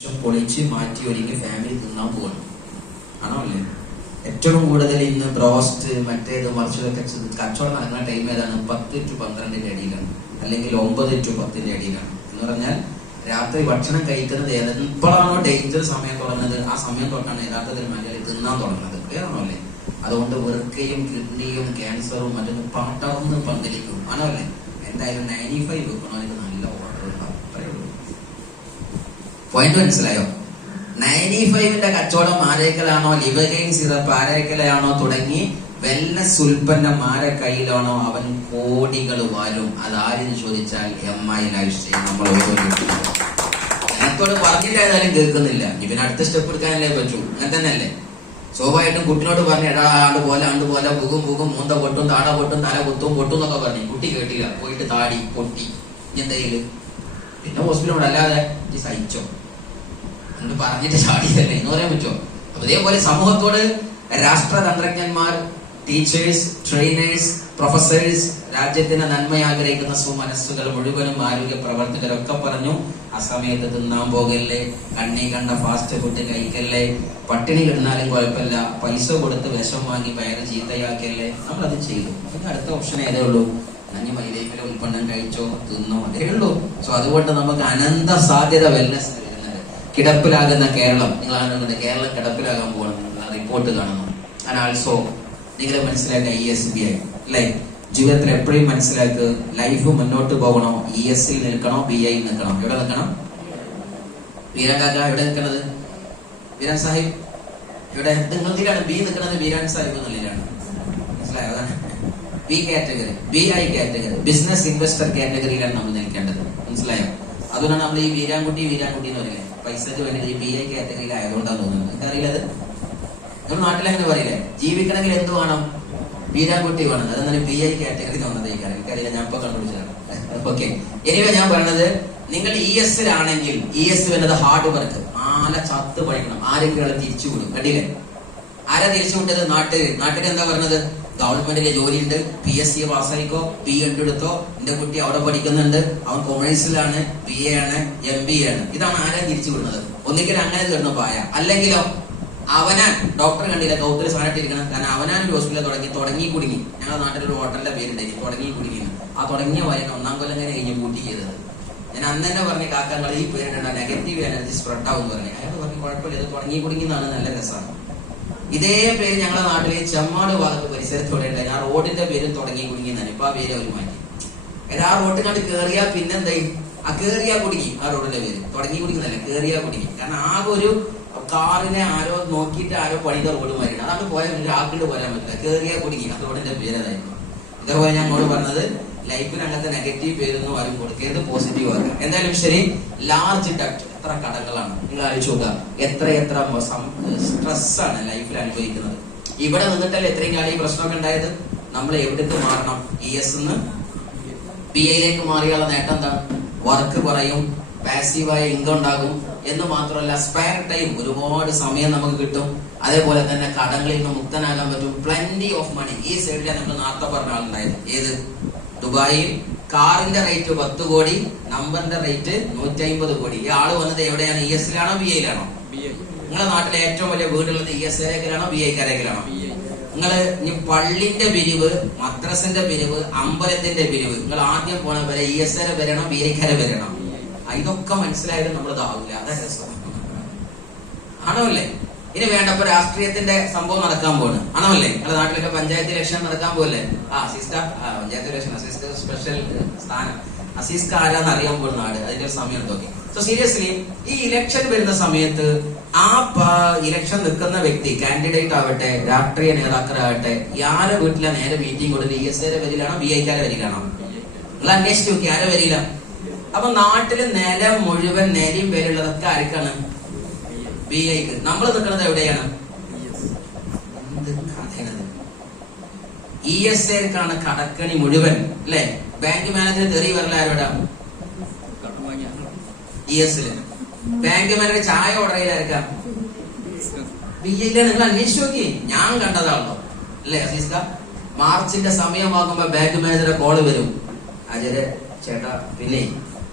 പൊളിച്ച് മാറ്റി ഒരുങ്ങി ഫാമിലി തിന്നാൻ പോകണം ആണോ അല്ലേ ഏറ്റവും കൂടുതൽ ഇന്ന് ബ്രോസ്റ്റ് മറ്റേത് മറിച്ചതൊക്കെ കച്ചവടം നടക്കുന്ന ടൈം ഏതാണ്? പത്ത് ടു പന്ത്രണ്ടിന്റെ അടിയിലാണ്. അല്ലെങ്കിൽ ഒമ്പത് ടു പത്തിന്റെ അടിയിലാണ്. എന്ന് പറഞ്ഞാൽ രാത്രി ഭക്ഷണം കഴിക്കുന്നത് ഏതാണ് ഇപ്പോഴാണോ ഡേഞ്ചർ സമയം തുടങ്ങുന്നത് ആ സമയം തൊട്ടാണ് യഥാർത്ഥത്തിൽ മലയാളി തിന്നാൻ തുടങ്ങുന്നത്. ക്ലിയർ അല്ലേ? അതുകൊണ്ട് വൃക്കയും കിഡ്നിയും ക്യാൻസറും മറ്റൊന്ന് പടർന്ന് പന്തലിക്കും. ആണോ അല്ലേ? എന്തായാലും നയന്റി ഫൈവ് വെക്കണമെങ്കിൽ നല്ല ഓർഡർ ഉണ്ടാവും അത്രേ ഉള്ളൂ പോയിന്റ് മനസ്സിലായോ? നയന്റി ഫൈവിന്റെ കച്ചവടം ആരേക്കലാണോ ലിവഗൈൻ സിറപ്പ് ആരേക്കലാണോ തുടങ്ങി വെല്ലസ് ഉൽപ്പന്നം ആരെ കയ്യിലാണോ അവൻ കോടികൾ വാലും അതാരെന്ന് ചോദിച്ചാൽ എം ഐ ലൈഫ് സ്റ്റൈൽ നമ്മൾ എനിക്കോട് പറഞ്ഞിട്ടായാലും കേൾക്കുന്നില്ല. ഇവന് അടുത്ത സ്റ്റെപ്പ് എടുക്കാനല്ലേ പറ്റൂ. അങ്ങനെ തന്നെയല്ലേ? സ്വാഭാവികമായിട്ടും കുട്ടിനോട് പറഞ്ഞു എടാ ആണ്ട് പോലെ ആണ്ട് പോലെ പുകും പുകും മൂന്ത പൊട്ടും താട പൊട്ടും തല കുത്തും പൊട്ടും എന്നൊക്കെ പറഞ്ഞു. കുട്ടി കേട്ടില്ല. പോയിട്ട് താടി പൊട്ടി. എന്തെങ്കിലും പിന്നെ ഹോസ്പിറ്റലോട് അല്ലാതെ സഹിച്ചോ. എന്ന് പറഞ്ഞിട്ട് ചാടി തന്നെ. എന്ന് പറയാൻ പറ്റുമോ? അപ്പൊ ഇതേപോലെ സമൂഹത്തോട് രാഷ്ട്രതന്ത്രജ്ഞന്മാർ ടീച്ചേഴ്സ് ട്രെയിനേഴ്സ് പ്രൊഫസേഴ്സ് രാജ്യത്തിന് നന്മ ആഗ്രഹിക്കുന്ന സുമനസ്സുകൾ മുഴുവനും ആരോഗ്യ പ്രവർത്തകരൊക്കെ പറഞ്ഞു ആ സമയത്ത് തിന്നാൻ പോകല്ലേ? കണ്ണി കണ്ട ഫാസ്റ്റ് ഫുഡ് കഴിക്കല്ലേ? പട്ടിണി കിടന്നാലും കുഴപ്പമില്ല. പൈസ കൊടുത്ത് വിഷം വാങ്ങി വയറ് ചീത്തയാക്കല്ലേ? നമ്മൾ അത് ചെയ്തു. അതിന്റെ അടുത്ത ഓപ്ഷൻ ഏതേ ഉള്ളൂ? ഞാൻ മൈലൈഫിലെ ഉൽപ്പന്നം കഴിച്ചോ? തിന്നോ? അതേ ഉള്ളൂ. സോ അതുകൊണ്ട് നമുക്ക് അനന്ത സാധ്യത വെൽനസ് കിടപ്പിലാകുന്ന കേരളം. നിങ്ങൾ ആണെന്നുണ്ട് കേരളം കിടപ്പിലാകാൻ പോകണം റിപ്പോർട്ട് കാണുന്നു. ആൻഡ് ആൾസോ നിങ്ങളെ മനസ്സിലാക്കുക ഇ എസ് ബി ഐ അല്ലേ? ജീവിതത്തിൽ എപ്പോഴും മനസ്സിലാക്കുക ലൈഫ് മുന്നോട്ട് പോകണോ? ഇ എസ് നിൽക്കണോ? ബി ഐ നിൽക്കണോ? എവിടെ നിൽക്കണം? വീരാൻ കാക്ക എവിടെ നിൽക്കണത്? വീരാൻ സാഹിബ് ഇവിടെ നിങ്ങളിലാണ് ബി നിൽക്കുന്നത് വീരാൻ സാഹിബ് എന്നുള്ളതിലാണ്. മനസ്സിലായോ? B category B I category business investor കാറ്റഗറിയിലാണ് നമ്മൾ നിൽക്കേണ്ടത്. മനസ്സിലായോ? അതുകൊണ്ടാണ് നമ്മൾ ഈ വീരാൻകുട്ടി വീരാൻകുട്ടി എന്ന് പറയുന്നത്. പൈസക്ക് വേണ്ടി ബി ഐ കാറ്റഗറിയിൽ ആയതുകൊണ്ടാണ് തോന്നുന്നത് നിങ്ങൾക്ക് അറിയില്ലത് നമ്മൾ നാട്ടിലങ്ങനെ പറയില്ലേ? ജീവിക്കണമെങ്കിൽ എന്ത് വേണം? വീരാൻകുട്ടി വേണം. അതെന്നാലും ബി ഐ കാറ്റഗറി വന്നത് എനിക്കറിയില്ല. ഞാൻ ഇപ്പൊ കണ്ടുപിടിച്ചതാണ്. ഓക്കെ എനിവേ ഞാൻ പറഞ്ഞത് നിങ്ങൾ ഇ എസ് ആണെങ്കിൽ ഇ എസ് എന്നത് ഹാർഡ് വർക്ക് ആല ചത്ത് പഠിക്കണം. ആരെങ്കിലും തിരിച്ചു വിടും കണ്ടില്ലേ? ആരാ തിരിച്ചു നാട്ടിൽ നാട്ടിൽ എന്താ പറഞ്ഞത്? ഗവൺമെന്റിലെ ജോലിയുണ്ട്. പി എസ് സി പാസ്സായിക്കോ പി എഡ് എടുത്തോ. എന്റെ കുട്ടി അവിടെ പഠിക്കുന്നുണ്ട്. അവൻ കോമേഴ്സിലാണ് ബി എ ആണ് എം ബി ആണ്. ഇതാണ് ആരാ തിരിച്ചു വിടുന്നത്? ഒന്നിക്കൽ അങ്ങനെ തീർന്നു പായ. അല്ലെങ്കിലോ അവനാൻ ഡോക്ടർ കണ്ടില്ല ഡോക്ടർ സാധനത്തിരിക്കണം കാരണം അവനാൻ ഒരു ഹോസ്പിറ്റലിൽ തുടങ്ങി തുടങ്ങി കുടുങ്ങി. ഞങ്ങളുടെ നാട്ടിലൊരു ഹോട്ടലിന്റെ പേരുണ്ടായിരുന്നു തുടങ്ങി കുടുങ്ങി. ആ തുടങ്ങിയ വയന ഒന്നാം കൊല്ലം തന്നെ കഴിഞ്ഞ് കൂട്ടി ചെയ്തത്. ഞാൻ അന്ന് തന്നെ പറഞ്ഞ കാക്കങ്ങൾ ഈ പേരുണ്ടാ നെഗറ്റീവ് എനർജി സ്പ്രെഡ് ആവും പറഞ്ഞു. അയാൾ പറഞ്ഞു കുഴപ്പമില്ല. ഇത് തുടങ്ങി കുടുങ്ങി എന്നാണ് നല്ല രസമാണ് ഇതേ പേര് ഞങ്ങളുടെ നാട്ടിലെ ചെമ്മാട് ഭാഗത്ത് പരിസരത്തോടെ ഉണ്ടായി ഞാൻ റോഡിന്റെ പേര് തുടങ്ങി കുടുങ്ങി എന്നാണ് ഇപ്പൊ ആ പേര് അവർ മാറ്റി. ആ റോഡ് കണ്ട് കേറിയാ പിന്നെന്തായി? ആ കേറിയാ കുടുങ്ങി ആ റോഡിന്റെ പേര്. തുടങ്ങി കുടുങ്ങുന്നല്ല കേറിയാ കുടുങ്ങി. കാരണം ആകെ ഒരു കാറിനെ ആരോ നോക്കിയിട്ട് ആരോ പണിത റോഡ് മാറിയാണ് അതാണ് പോയാൽ ഒരാൾക്കിട്ട് പോരാൻ പറ്റില്ല കേറിയാ കുടുങ്ങി ആ റോഡിന്റെ പേര് അതായിരുന്നു ഇതേപോലെ ഞാൻ അങ്ങോട്ട് പറഞ്ഞത് ലൈഫിന് അങ്ങനത്തെ നെഗറ്റീവ് പേരൊന്നും ആരും കൊടുക്കരുത് പോസിറ്റീവ് ആക്കുക. എന്തായാലും ശരി ലാർജ് ഡെപ്റ്റ് എത്ര കടകളാണ് നിങ്ങൾ ആലോചിച്ച് നോക്കുക. എത്ര എത്ര സ്ട്രെസ് ആണ് ലൈഫിൽ അനുഭവിക്കുന്നത്. ഇവിടെ നിന്നിട്ടല്ലേ എത്രയും കാലം ഈ പ്രശ്നമൊക്കെ ഉണ്ടായത്? നമ്മൾ എവിടേക്ക് മാറണം? ഇ എസ് ബി ഐയിലേക്ക് മാറിയുള്ള നേട്ടം എന്താണ് വർക്ക് കുറയും പാസീവായ ഇൻകം ഉണ്ടാകും. എന്ന് മാത്രമല്ല സ്പെയർ ടൈം ഒരുപാട് സമയം നമുക്ക് കിട്ടും. അതേപോലെ തന്നെ കടങ്ങളിൽ നിന്ന് മുക്തനാകാൻ പറ്റും. പ്ലന്റി ഓഫ് മണി ഈ സൈഡിലാണ് നമ്മൾ നേരത്തെ പറഞ്ഞ ആളുണ്ടായത്. ഏത്? ദുബായിൽ കാറിന്റെ റേറ്റ് പത്ത് കോടി നമ്പറിന്റെ റേറ്റ് നൂറ്റി അമ്പത് കോടി. ഈ ആൾ വന്നത് എവിടെയാണ്? ഇ എസിലാണോ ബി ഐയിലാണോ നിങ്ങളുടെ നാട്ടിലെ ഏറ്റവും വലിയ വീടുള്ളത് ഇ എസ് രേഖയിലാണോ ബി ഐ രേഖയിലാണോ നിങ്ങൾ ഇനി പള്ളിന്റെ പിരിവ് മദ്രസിന്റെ പിരിവ് അമ്പലത്തിന്റെ പിരിവ് നിങ്ങൾ ആദ്യം പോണ വരെ ഇ എസ് ആരെ വരണം ബി ഐക്കാരെ വരണം. ഇതൊക്കെ മനസ്സിലായാലും നമ്മൾ ഇതാവില്ല അതാ രസം. ആണോ അല്ലേ? ഇനി വേണ്ട ഇപ്പൊ രാഷ്ട്രീയത്തിന്റെ സംഭവം നടക്കാൻ പോണ് ആണല്ലേ? നിങ്ങളുടെ നാട്ടിലൊക്കെ പഞ്ചായത്ത് ഇലക്ഷൻ നടക്കാൻ പോലെ ആ അസിസ്റ്റ പഞ്ചായത്ത് ഇലക്ഷൻ അസിസ്റ്റ സ്പെഷ്യൽ സ്ഥാനം. അസീസ്ക ആരാന്ന് അറിയാൻ പോകുന്ന നാട് അതിന്റെ ഒരു സമയം എന്തൊക്കെ സോ സീരിയസ്ലി ഈ ഇലക്ഷൻ വരുന്ന സമയത്ത് ആ ഇലക്ഷൻ നിൽക്കുന്ന വ്യക്തി കാൻഡിഡേറ്റ് ആവട്ടെ രാഷ്ട്രീയ നേതാക്കളാവട്ടെ ആരെ വീട്ടിലെ നേരെ മീറ്റിംഗ് കൊടുത്ത് ഇ എസ് എയുടെ വരിലാണോ ബി ഐക്കാരെ വരിലാണോ നിങ്ങൾ അന്വേഷിച്ച് നോക്കി ആരെ വരിയില്ല അപ്പൊ നാട്ടിൽ നിലം മുഴുവൻ നിലയും പേരുള്ളതൊക്കെ ആർക്കാണ്? ബി ഐക്ക് നമ്മൾ നിൽക്കുന്നത് എവിടെയാണ്? ഇ എസ് എക്കാണ് കടക്കണി മുഴുവൻ അല്ലെ? ബാങ്ക് മാനേജർ തെറി വരല ആരോടാ? ഇ എസിൽ ബാങ്ക് മാനേജർ ചായ ഓർഡർ ചെയ്തായിരിക്കാം ബി ഐയിലെ നിങ്ങൾ അന്വേഷിച്ചു നോക്കി. ഞാൻ കണ്ടതാണല്ലോ. അല്ലേ അസീസ്ക? മാർച്ചിന്റെ സമയമാകുമ്പോ ബാങ്ക് മാനേജറെ കോൾ വരും. അജര് ചേട്ടാ പിന്നെ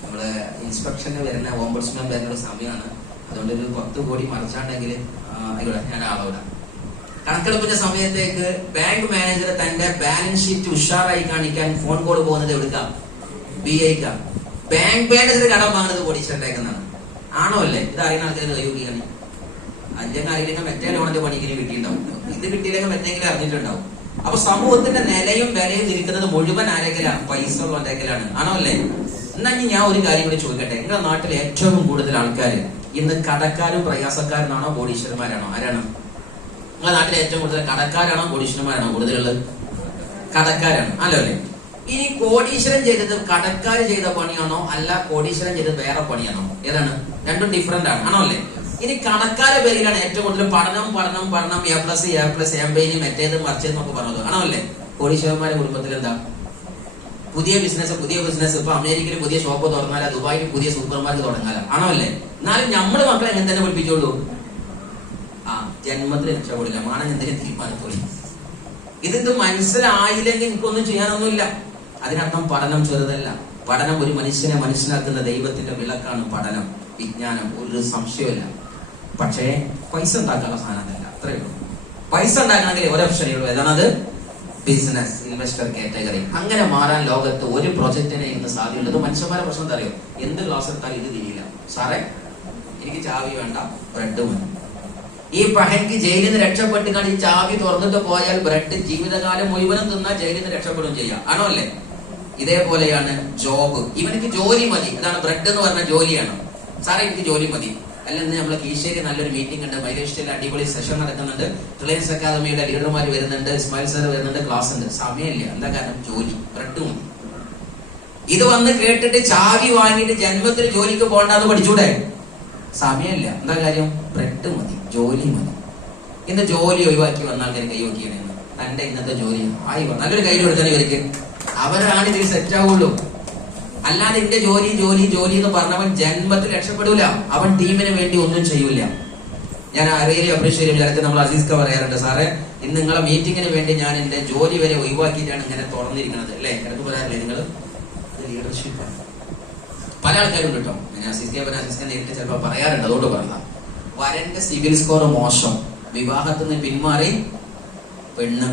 നമ്മൾ ഇൻസ്പെക്ഷന് വരുന്ന ഓംബുഡ്സ്മാൻ വരുന്ന സമയമാണ്. അതുകൊണ്ട് ഒരു പത്ത് കോടി മറിച്ചാണ്ടെങ്കിൽ ഞാൻ ആളോടാ കണക്കെടുപ്പിന്റെ സമയത്തേക്ക് ബാങ്ക് മാനേജർ തന്റെ ബാലൻസ് ഷീറ്റ് ഉഷാറായി കാണിക്കാൻ ഫോൺ കോൾ പോകുന്നത് എവിടുക്കാം? ബി ഐക്കാം ബാങ്ക് മാനേജർ കടം വാങ്ങുന്നത് കോടീശ്വരേക്കെന്നാണ് ആണോ അല്ലേ? ഇത് അറിയുന്ന ആൾക്കാർ കൈയോഗിക്കാണ് അതിന്റെ അറിയില്ലെങ്കിൽ മറ്റേ ലോണിന്റെ പണിക്കിന് കിട്ടിയിട്ടുണ്ടാവും. ഇത് കിട്ടിയില്ലെങ്കിൽ മറ്റെങ്കിലും അറിഞ്ഞിട്ടുണ്ടാവും. അപ്പൊ സമൂഹത്തിന്റെ നിലയും വിലയും ഇരിക്കുന്നത് മുഴുവൻ ആരെങ്കിലാണ് പൈസ ഉള്ളവരെങ്കിലാണ് ആണോ അല്ലേ? എന്നാ ഞാൻ ഒരു കാര്യം കൂടി ചോദിക്കട്ടെ. നിങ്ങളുടെ നാട്ടിൽ ഏറ്റവും കൂടുതൽ ആൾക്കാർ ഇന്ന് കടക്കാരും പ്രയാസക്കാരനാണോ കോടീശ്വരന്മാരാണോ? ആരാണ്? നിങ്ങളുടെ നാട്ടിലെ ഏറ്റവും കൂടുതൽ കടക്കാരാണോ കോടീശ്വരന്മാരാണോ കൂടുതലുള്ളത്? കടക്കാരാണ്. അല്ലോ അല്ലേ ഇനി കോടീശ്വരൻ ചെയ്തത് കടക്കാർ ചെയ്ത പണിയാണോ അല്ല കോടീശ്വരൻ ചെയ്തത് വേറെ പണിയാണോ? ഏതാണ്? രണ്ടും ഡിഫറെന്റ് ആണ്. ആണോ അല്ലേ? ഇനി കണക്കാരെ പേരിലാണ് ഏറ്റവും കൂടുതൽ പഠനം പഠനം പഠനം A plus A plus M ബൈനി മറ്റേത് മറിച്ചതെന്നൊക്കെ പറഞ്ഞത്. ആണോ അല്ലേ? കോടീശ്വരന്മാരുടെ കുടുംബത്തിൽ എന്താ പുതിയ ബിസിനസ് പുതിയ ബിസിനസ് ഇപ്പൊ അമേരിക്കയിൽ പുതിയ ഷോപ്പ് തുറന്നാല ദുബായിൽ പുതിയ സൂപ്പർ മാർക്കറ്റ് തുടങ്ങാലോ. ആണോ അല്ലേ എന്നാലും നമ്മൾ മക്കളെ എങ്ങനെ തന്നെ പഠിപ്പിച്ചോളൂ. ആ ജന്മത്തിൽ രക്ഷപ്പെടില്ല മാണം എന്തെങ്കിലും തീരുമാനത്തോളി ഇതിത് മനസ്സിലായില്ലെങ്കിൽ എനിക്കൊന്നും ചെയ്യാനൊന്നുമില്ല. അതിനർത്ഥം പഠനം ചെറുതല്ല. പഠനം ഒരു മനുഷ്യനെ മനസ്സിലാക്കുന്ന ദൈവത്തിന്റെ വിളക്കാണ് പഠനം. വിജ്ഞാനം ഒരു സംശയമില്ല പക്ഷേ പൈസ ഉണ്ടാക്കാനുള്ള സാധനമല്ല. അത്രയേ ഉള്ളൂ. പൈസ ഉണ്ടാക്കണമെങ്കിൽ ഒരു ഓപ്ഷനേ ഉള്ളൂ. ഏതാണത്? ബിസിനസ് ഇൻവെസ്റ്റർ കാറ്റഗറി അങ്ങനെ മാറാൻ ലോകത്ത് ഒരു പ്രോജക്റ്റിനെ ഇന്ന് സാധ്യമുള്ളത് മനുഷ്യന്മാരെ പ്രശ്നം അറിയോ? എന്ത് ക്ലാസ് എടുത്താലും ഇത് തിരിയില്ല. സാറേ എനിക്ക് ചാവി വേണ്ട. ബ്രെഡ് മതി. ഈ പഹൻക്ക് ജയിലിൽ നിന്ന് രക്ഷപ്പെട്ട് കണ്ട് ഈ ചാവി തുറന്നിട്ട് പോയാൽ ബ്രെഡ് ജീവിതകാലം മുഴുവനും തിന്നാൽ ജയിലിൽ നിന്ന് രക്ഷപ്പെടും ചെയ്യാം. ആണോ അല്ലേ? ഇതേപോലെയാണ് ജോബ്. ഇവനക്ക് ജോലി മതി. ഇതാണ് ബ്രെഡ് എന്ന് പറഞ്ഞ ജോലിയാണ്. സാറേ എനിക്ക് ജോലി മതി. അല്ലെങ്കിൽ നമ്മൾ കീശേരി നല്ലൊരു മീറ്റിംഗ് ഉണ്ട്. മൈലേഷ്യയിൽ അടിപൊളി സെഷൻ നടക്കുന്നുണ്ട്. റിലയൻസ് അക്കാദമിയുടെ ലീഡർമാർ വരുന്നുണ്ട്. ഇസ്മായിൽ സാർ വരുന്നുണ്ട്. ക്ലാസ് ഉണ്ട്. സമയമില്ല. എന്താ കാരണം? ജോലി. ബ്രെഡ് ഇത് വന്ന് കേട്ടിട്ട് ചാവി വാങ്ങിയിട്ട് ജന്മത്തിൽ ജോലിക്ക് പോകണ്ടെന്ന് പഠിച്ചൂടെ? സമയമില്ല. എന്താ കാര്യം? ബ്രെഡ് മതി. ജോലി മതി. ഇന്ന് ജോലി ഒഴിവാക്കി വന്ന ആൾക്കാർ കൈ നോക്കിയാണ്. തന്റെ ഇന്നത്തെ ജോലി ആയി വന്നാൽ നല്ലൊരു കയ്യിൽ കൊടുക്കാൻ ഇവർക്ക്. അവരാണ് ഇതിൽ സെറ്റ് ആവുള്ളൂ. അല്ലാതെ എന്റെ ജോലി ജോലി ജോലി എന്ന് പറഞ്ഞവൻ ജന്മത്തിൽ രക്ഷപ്പെടൂല. അവൻ ടീമിന് വേണ്ടി ഒന്നും ചെയ്യൂല. ഞാൻ റിയലി അപ്രീഷിയേറ്റ് ചെയ്യും ചിലക്ക് നമ്മൾ അസീസ്ക പറയാറുണ്ട് സാറേ ഇന്ന് നിങ്ങളെ മീറ്റിങ്ങിന് വേണ്ടി ഞാൻ എന്റെ ജോലി വരെ ഒഴിവാക്കിയിട്ടാണ് ഇങ്ങനെ തുറന്നിരിക്കുന്നത്. അല്ലേ? എനിക്ക് പറയാറില്ലേ നിങ്ങൾ ലീഡർഷിപ്പ് പല ആൾക്കാരും കിട്ടും. ഞാൻ അസീസ് അസിസ്റ്റന്റ് നേരിട്ട് ചിലപ്പോൾ പറയാറുണ്ട് അതുകൊണ്ട് പറഞ്ഞ വരന്റെ സിവിൽ സ്കോർ മോശം. വിവാഹത്തിൽ നിന്ന് പിന്മാറി പെണ്ണ്.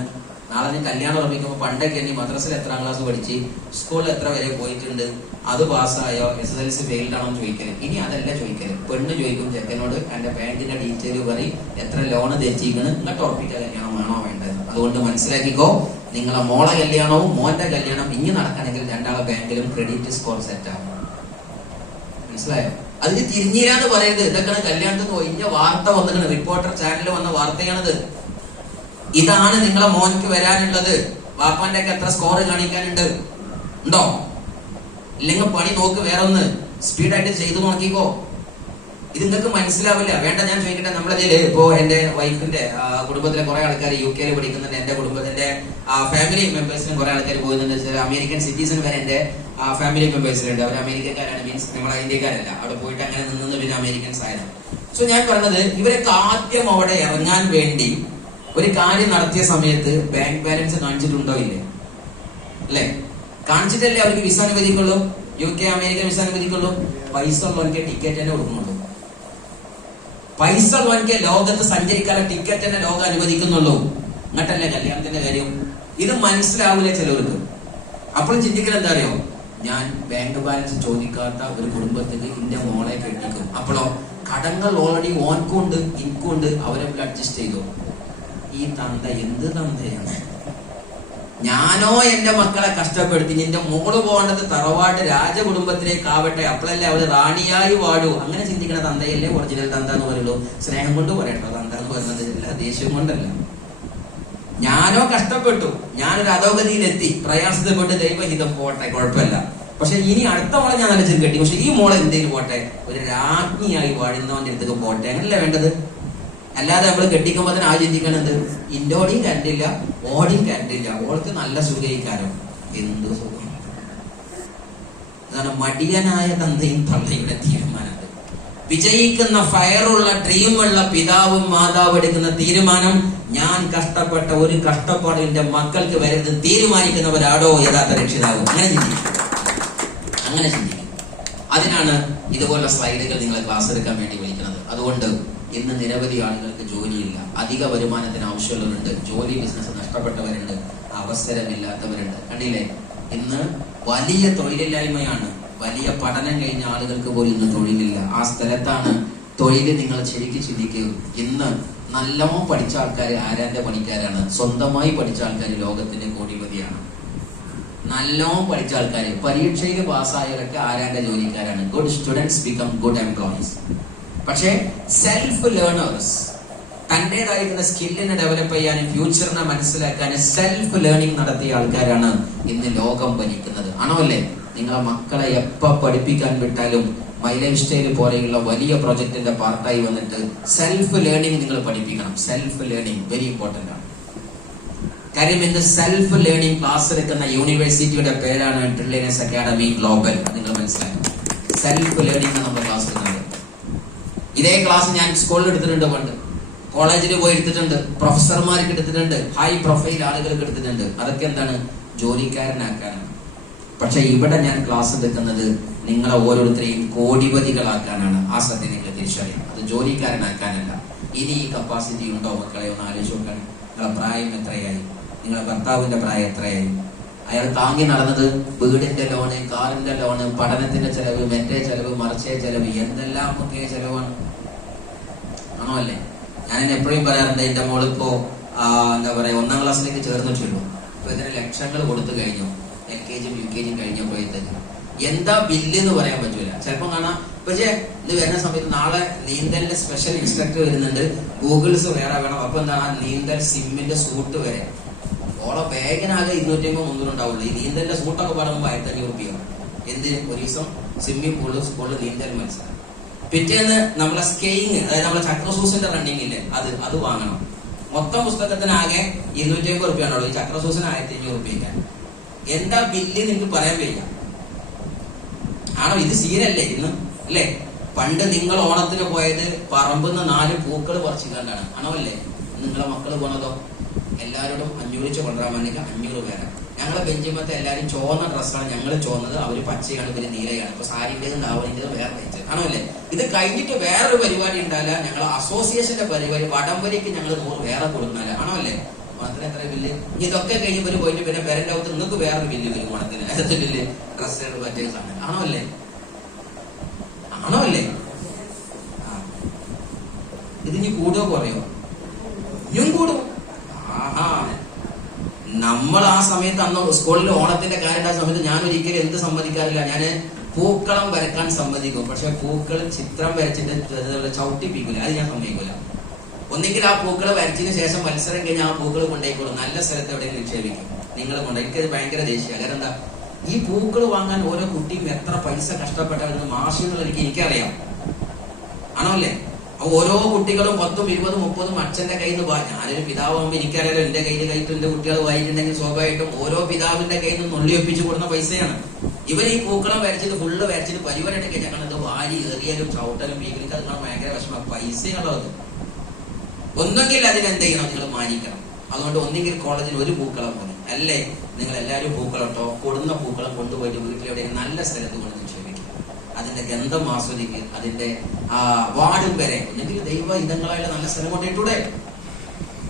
നാളെ നീ കല്യാണം ഉറപ്പിക്കുമ്പോൾ പണ്ടൊക്കെ നീ മദ്രസിൽ എത്രാം ക്ലാസ് പഠിച്ച് സ്കൂളിൽ എത്ര വരെ പോയിട്ടുണ്ട് അത് പാസ്സായോ S S L C failed ആണോ എന്ന് ചോദിക്കൽ. ഇനി അതല്ല ചോദിക്കൽ. പെണ്ണ് ചോദിക്കും ചെക്കനോട് എന്റെ ബാങ്കിന്റെ ഡീറ്റെയിൽ പറയും എത്ര ലോണ് തെറ്റിക്കണ് എന്നിട്ട് ഉറപ്പിച്ച കല്യാണം വേണോ വേണ്ടത്. അതുകൊണ്ട് മനസ്സിലാക്കിക്കോ നിങ്ങളെ മോളെ കല്യാണവും മോന്റെ കല്യാണം ഇനി നടക്കണമെങ്കിൽ രണ്ടാളെ ബാങ്കിലും ക്രെഡിറ്റ് സ്കോർ സെറ്റ് ആവും. മനസ്സിലായോ? അതിന് തിരിഞ്ഞിരാന്ന് പറയരുത്. ഇതൊക്കെയാണ് കല്യാണത്തിന് ഒഴിഞ്ഞ വാർത്ത വന്നിട്ടുണ്ട് റിപ്പോർട്ടർ ചാനലിൽ വന്ന വാർത്തയാണത്. ഇതാണ് നിങ്ങളെ മോനിക്ക് വരാനുള്ളത്. വാപ്പാന്റെ ഒക്കെ എത്ര സ്കോർ കാണിക്കാനുണ്ട്? ഉണ്ടോ? ഇല്ലെങ്കിൽ പണി നോക്ക് വേറെ ഒന്ന് സ്പീഡായിട്ട് ചെയ്തു നോക്കിക്കോ. ഇത് നിങ്ങൾക്ക് മനസ്സിലാവില്ല. വേണ്ട ഞാൻ ചോദിക്കട്ടെ. നമ്മളതിൽ ഇപ്പോ എന്റെ വൈഫിന്റെ കുടുംബത്തിലെ കുറെ ആൾക്കാർ യു കെയിൽ പഠിക്കുന്നുണ്ട്. എന്റെ കുടുംബത്തിന്റെ ഫാമിലി മെമ്പേഴ്സിനും കുറെ ആൾക്കാർ പോകുന്നുണ്ട്. ചില അമേരിക്കൻ സിറ്റീസൺ വരെ എന്റെ ഫാമിലി മെമ്പേഴ്സിലുണ്ട് അവർ അമേരിക്കക്കാരാണ് മീൻസ് നമ്മളെ ഇന്ത്യക്കാരല്ല. അവിടെ പോയിട്ട് അങ്ങനെ നിന്ന് പിന്നെ അമേരിക്കൻസ് ആയതാണ്. സോ ഞാൻ പറഞ്ഞത് ഇവരൊക്കെ ആദ്യം അവിടെ ഇറങ്ങാൻ വേണ്ടി ഒരു കാര്യം നടത്തിയ സമയത്ത് ബാങ്ക് ബാലൻസ് കാണിച്ചിട്ടുണ്ടോ ഇല്ലേ? അല്ലേ? കാണിച്ചിട്ടല്ലേ അവർക്ക് വിസ അനുവദിക്കുള്ളൂ? യു കെ അമേരിക്ക വിസ അനുവദിക്കുള്ളൂ? പൈസ ഉള്ളവർക്ക് ടിക്കറ്റ് തന്നെ കൊടുക്കുന്നുള്ളൂ. പൈസ ഉള്ളവർക്ക് ലോകത്ത് സഞ്ചരിക്കാനുള്ള ടിക്കറ്റ് തന്നെ ലോകം അനുവദിക്കുന്നുള്ളൂ. എന്നിട്ടല്ലേ കല്യാണത്തിന്റെ കാര്യം? ഇത് മനസ്സിലാവില്ല ചിലവർക്ക്. അപ്പോൾ ചിന്തിക്കൽ എന്താ അറിയോ? ഞാൻ ബാങ്ക് ബാലൻസ് ചോദിക്കാത്ത ഒരു കുടുംബത്തിന് എന്റെ മോളെ കെട്ടിക്കും. അപ്പോഴോ? കടങ്ങൾ ഓൾറെഡി ഓൺകൊണ്ട് ഇൻകൊണ്ട് അവരെ അഡ്ജസ്റ്റ് ചെയ്തു? ഈ തന്ത എന്ത് തന്തയാണ്? ഞാനോ എന്റെ മക്കളെ കഷ്ടപ്പെടുത്തി നിന്റെ മോൾ പോകേണ്ടത് തറവാട്ട് രാജകുടുംബത്തിലേക്ക് ആവട്ടെ. അപ്പോഴല്ലേ അവൾ റാണിയായി വാടൂ. അങ്ങനെ ചിന്തിക്കണ തന്തയല്ലേ ഒറിജിനൽ തന്ത എന്ന് പറയുള്ളൂ. സ്നേഹം കൊണ്ട് പറയട്ടോ തന്ത എന്ന് പറയുന്നത് അല്ല ദേഷ്യം കൊണ്ടല്ല. ഞാനോ കഷ്ടപ്പെട്ടു. ഞാനൊരു അധോഗതിയിലെത്തി. പ്രയാസത്തിൽപ്പെട്ട് ദൈവഹിതം പോട്ടെ കുഴപ്പമില്ല. പക്ഷെ ഇനി അടുത്ത മോളെ ഞാൻ നല്ല കെട്ടി. പക്ഷെ ഈ മോളെ എന്തെങ്കിലും പോട്ടെ? ഒരു രാജ്ഞിയായി വാഴുന്നവന്റെ അടുത്തേക്ക് പോട്ടെ. അങ്ങനല്ലേ വേണ്ടത്? അല്ലാതെ നമ്മൾ കെട്ടിക്കുമ്പോൾ തന്നെ ആ ചിന്തിക്കണത് ഇന്നോടിയും കണ്ടില്ല ഓടിയും കണ്ടില്ല ഓൾക്ക് നല്ല സുഖിക്കാനും എന്ത് സുഖം? മടിയനായ തന്തയും തള്ളയുടെ തീരുമാനം വിജയിക്കുന്ന ഫയറുള്ള ഡ്രീമുള്ള പിതാവും മാതാവും എടുക്കുന്ന തീരുമാനം ഞാൻ കഷ്ടപ്പെട്ട ഒരു കഷ്ടപ്പാടിന്റെ മക്കൾക്ക് വരുന്നത് തീരുമാനിക്കുന്നവരാടോ യഥാർത്ഥ രക്ഷിതാവ്? അങ്ങനെ ചിന്തിക്കും. അങ്ങനെ ചിന്തിക്കും. അതിനാണ് ഇതുപോലുള്ള സ്ലൈഡുകൾ നിങ്ങളെ ക്ലാസ് എടുക്കാൻ വേണ്ടി വിളിക്കുന്നത്. അതുകൊണ്ട് ഇന്ന് നിരവധി ആളുകൾക്ക് ജോലിയില്ല. അധിക വരുമാനത്തിന് ആവശ്യമുള്ളവരുണ്ട്. ജോലി ബിസിനസ് നഷ്ടപ്പെട്ടവരുണ്ട്. അവസരമില്ലാത്തവരുണ്ട്. കണ്ടില്ലേ? ഇന്ന് വലിയ തൊഴിലില്ലായ്മയാണ്. വലിയ പഠനം കഴിഞ്ഞ ആളുകൾക്ക് പോലും ഇന്ന് തൊഴിലില്ല. ആ സ്ഥലത്താണ് തൊഴിൽ നിങ്ങൾ ശരിക്കും ചിന്തിക്കുക ഇന്ന് നല്ലോണം പഠിച്ച ആൾക്കാർ ആരാന്റെ പണിക്കാരാണ്? സ്വന്തമായി പഠിച്ച ആൾക്കാർ ലോകത്തിന്റെ കോടിപതിയാണ്. നല്ലോണം പഠിച്ച ആൾക്കാർ പരീക്ഷയിൽ പാസ്സായവരൊക്കെ ആരാന്റെ ജോലിക്കാരാണ്? Good students become good employees പക്ഷേ സെൽഫ് ലേണേഴ്സ് തന്റെതായിരുന്ന സ്കില്ലിനെ ഡെവലപ്പ് ചെയ്യാനും ഫ്യൂച്ചറിനെ മനസ്സിലാക്കാനും സെൽഫ് ലേണിംഗ് നടത്തിയ ആൾക്കാരാണ് ഇന്ന് ലോകം ഭരിക്കുന്നത്. ആണോ അല്ലേ? നിങ്ങളെ മക്കളെ എപ്പ പഠിപ്പിക്കാൻ വിട്ടാലും മൈ ലൈഫ് പോലെയുള്ള വലിയ പ്രൊജക്ടിന്റെ പാർട്ടായി വന്നിട്ട് സെൽഫ് ലേണിംഗ് നിങ്ങൾ പഠിപ്പിക്കണം. സെൽഫ് ലേണിംഗ് വെരി ഇമ്പോർട്ടന്റ് ആണ്. കാര്യം ഇന്ന് സെൽഫ് ലേണിംഗ് ക്ലാസ് എടുക്കുന്ന യൂണിവേഴ്സിറ്റിയുടെ പേരാണ് ട്രില്ലിയൻസ് അക്കാഡമി ഗ്ലോബൽ നിങ്ങൾ മനസ്സിലാക്കണം സെൽഫ് ലേണിംഗ് നമ്മൾ ക്ലാസ് എടുക്കുന്നത് ഇതേ ക്ലാസ് ഞാൻ സ്കൂളിൽ എടുത്തിട്ടുണ്ട് പണ്ട്. കോളേജിൽ പോയി എടുത്തിട്ടുണ്ട്. പ്രൊഫസർമാർക്ക് എടുത്തിട്ടുണ്ട്. ഹൈ പ്രൊഫൈൽ ആളുകൾക്ക് എടുത്തിട്ടുണ്ട്. അതൊക്കെ എന്താണ്? ജോലിക്കാരനാക്കാനാണ് പക്ഷെ ഇവിടെ ഞാൻ ക്ലാസ് എടുക്കുന്നത് നിങ്ങളെ ഓരോരുത്തരെയും കോടിപതികളാക്കാനാണ്. ആ സത്യം നിങ്ങൾ തിരിച്ചറിയാം അത് ജോലിക്കാരനാക്കാനല്ല. ഇനി ഈ കപ്പാസിറ്റി ഉണ്ടോ മക്കളെ? ഒന്ന് ആലോചിച്ച് നോക്കാൻ നിങ്ങളെ പ്രായം എത്രയായി? നിങ്ങളെ ഭർത്താവിന്റെ പ്രായം എത്രയായി? അയാൾ താങ്ങി നടന്നത് വീടിന്റെ ലോണ് കാറിന്റെ ലോണ് പഠനത്തിന്റെ ചെലവ് മറ്റേ ചെലവ് മറിച്ചേ ചെലവ് എന്തെല്ലാം ഒക്കെ ചെലവാണ്. ആണോ അല്ലേ? ഞാൻ എപ്പോഴും പറയാറുണ്ട് എന്റെ മോളിപ്പോ എന്താ പറയാ ഒന്നാം ക്ലാസ്സിലേക്ക് ചേർന്നിട്ടുള്ളൂ അപ്പൊ ഇതിന് ലക്ഷങ്ങൾ കൊടുത്തു കഴിഞ്ഞു. എൽ കെ ജിയും യു കെ ജിയും കഴിഞ്ഞപ്പോഴത്തേക്ക് എന്താ ബില്ല് എന്ന് പറയാൻ പറ്റൂല. ചിലപ്പോ കാണാം പക്ഷേ ഇത് വരുന്ന സമയത്ത് നാളെ നീന്തലിന്റെ സ്പെഷ്യൽ ഇൻസ്ട്രക്ടർ വരുന്നുണ്ട്. ഗൂഗിൾസ് വേറെ വേണം. അപ്പൊ എന്താണ് നീന്തൽ സിമ്മിന്റെ സൂട്ട് വരെ. ഓളെ ബാഗിനാകെ ഇരുന്നൂറ്റി അമ്പത് മുന്നൂറ് ഉണ്ടാവുള്ളൂ ഈ നീന്തലിന്റെ സൂട്ടൊക്കെ പറയുമ്പോൾ ആയിരത്തി അഞ്ഞൂറ് രൂപയാണ് എന്തിന് ഒരു ദിവസം സ്വിമ്മിംഗ് പൂളിൽ സ്കൂളിൽ നീന്തൽ മത്സരം. പിറ്റേന്ന് നമ്മളെ സ്കെയിങ് അതായത് നമ്മളെ ചക്രസൂസിന്റെ റണ്ണിങ് ഇല്ലേ അത് അത് വാങ്ങണം. മൊത്തം പുസ്തകത്തിനാകെ ഇരുന്നൂറ്റി അമ്പത് റുപ്യാണുള്ളൂ ഈ ചക്രസൂസിന് ആയിരത്തി അഞ്ഞൂറ് റുപ്യക്ക് എന്താ ബില്ല് നിങ്ങൾക്ക് പറയാൻ കഴിയില്ല ആണോ ഇത് സീരല്ലേ ഇന്ന്? അല്ലേ? പണ്ട് നിങ്ങൾ ഓണത്തിന് പോയത് പറമ്പുന്ന നാല് പൂക്കൾ പറിച്ചിട്ടാണ് ആണോ അല്ലേ? നിങ്ങളെ മക്കൾ പോണതോ? എല്ലാവരോടും കൊണ്ടുവരാൻ വേണ്ടി അഞ്ഞൂറ് പേരെ. ഞങ്ങളെ ബെഞ്ചിമത്തെ എല്ലാവരും ചോന്ന ഡ്രസ്സാണ് ഞങ്ങൾ ചോന്നത് അവർ പച്ചയാണ് പിന്നെ നീലയാണ്. ഇപ്പൊ സാരിന്റേത് ദാവണിന്റേത് വേറെ വെച്ച് ആണല്ലേ? ഇത് കഴിഞ്ഞിട്ട് വേറൊരു പരിപാടി ഉണ്ടാവില്ല ഞങ്ങൾ അസോസിയേഷന്റെ പരിപാടി വടംവലിക്ക് ഞങ്ങൾ നൂറ് വേറെ കൊടുക്കുന്നില്ല ആണോ അല്ലേ മാത്രം എത്ര ബില്ല് ഇതൊക്കെ കഴിഞ്ഞ് ഒരു പോയിട്ട് പിന്നെ പേരന്റെ അകത്ത് നിങ്ങൾക്ക് വേറൊരു ബില്ല് വരും ഓണത്തിന് അതിന്റെ ബില്ല് ഡ്രസ്സുകൾ മറ്റേ ആണോ അല്ലേ ആണോ അല്ലേ ഇതിനി കൂടുകയോ കുറയോ? ഇനിയും കൂടും. നമ്മൾ ആ സമയത്ത് അന്ന് സ്കൂളിൽ ഓണത്തിന്റെ കാര്യം സമയത്ത് ഞാൻ ഒരിക്കലും എന്ത് സമ്മതിക്കാറില്ല. ഞാൻ പൂക്കളം വരക്കാൻ സമ്മതിക്കും. പക്ഷെ പൂക്കൾ ചിത്രം വരച്ചിട്ട് ചവിട്ടിപ്പിക്കില്ല അത് ഞാൻ സമ്മതിക്കില്ല ഒന്നെങ്കിൽ ആ പൂക്കൾ വരച്ചതിന് ശേഷം മത്സരം കഴിഞ്ഞ് ആ പൂക്കൾ കൊണ്ടേക്കോളും നല്ല സ്ഥലത്ത് എവിടെയും നിക്ഷേപിക്കും. നിങ്ങൾ കൊണ്ട് എനിക്കത് ഭയങ്കര ദേഷ്യ. കാരണം എന്താ? ഈ പൂക്കൾ വാങ്ങാൻ ഓരോ കുട്ടിയും എത്ര പൈസ കഷ്ടപ്പെട്ടവരെന്ന് മാഷിന്നുള്ള എനിക്ക് എനിക്കറിയാം. ആണോ അല്ലേ? അപ്പൊ ഓരോ കുട്ടികളും പത്തും ഇരുപതും മുപ്പതും അച്ഛന്റെ കയ്യിൽ നിന്ന് ഞാനൊരു പിതാവാകുമ്പോൾ എനിക്കറിയാലോ എന്റെ കയ്യിൽ കയ്യിട്ട് എന്റെ കുട്ടികൾ വായിട്ടുണ്ടെങ്കിൽ സ്വാഭാവികമായിട്ടും ഓരോ പിതാവിന്റെ കയ്യിൽ നിന്ന് നുള്ളി ഒപ്പിച്ച് കൊടുക്കുന്ന പൈസയാണ്. ഇവർ ഈ പൂക്കളം വരച്ചിട്ട് ഫുള്ള് വരച്ചിട്ട് പരിപാടിയൊക്കെ ഞങ്ങൾ ഇത് വാരി ഏറിയാലും ചവിട്ടലും വീക്കിലേക്ക് അത് ഭയങ്കര വിഷമം. പൈസയുള്ളത് ഒന്നെങ്കിൽ അതിനെന്ത് ചെയ്യണം? നിങ്ങൾ മാനിക്കണം. അതുകൊണ്ട് ഒന്നെങ്കിൽ കോളേജിൽ ഒരു പൂക്കളം മതി അല്ലേ? നിങ്ങൾ എല്ലാവരും പൂക്കളട്ടോ കൊടുന്ന പൂക്കളം കൊണ്ടുപോയിട്ട് വീട്ടിലെവിടെ നല്ല സ്ഥലത്ത് കൊണ്ട് അതിന്റെ ഗന്ധം ആസ്വദിക്കുക അതിന്റെ ആ വാടും വരെ. ഒന്നെങ്കിൽ ദൈവ ഇതങ്ങളായുള്ള നല്ല സ്ഥലം കൊണ്ടിട്ടൂടെ.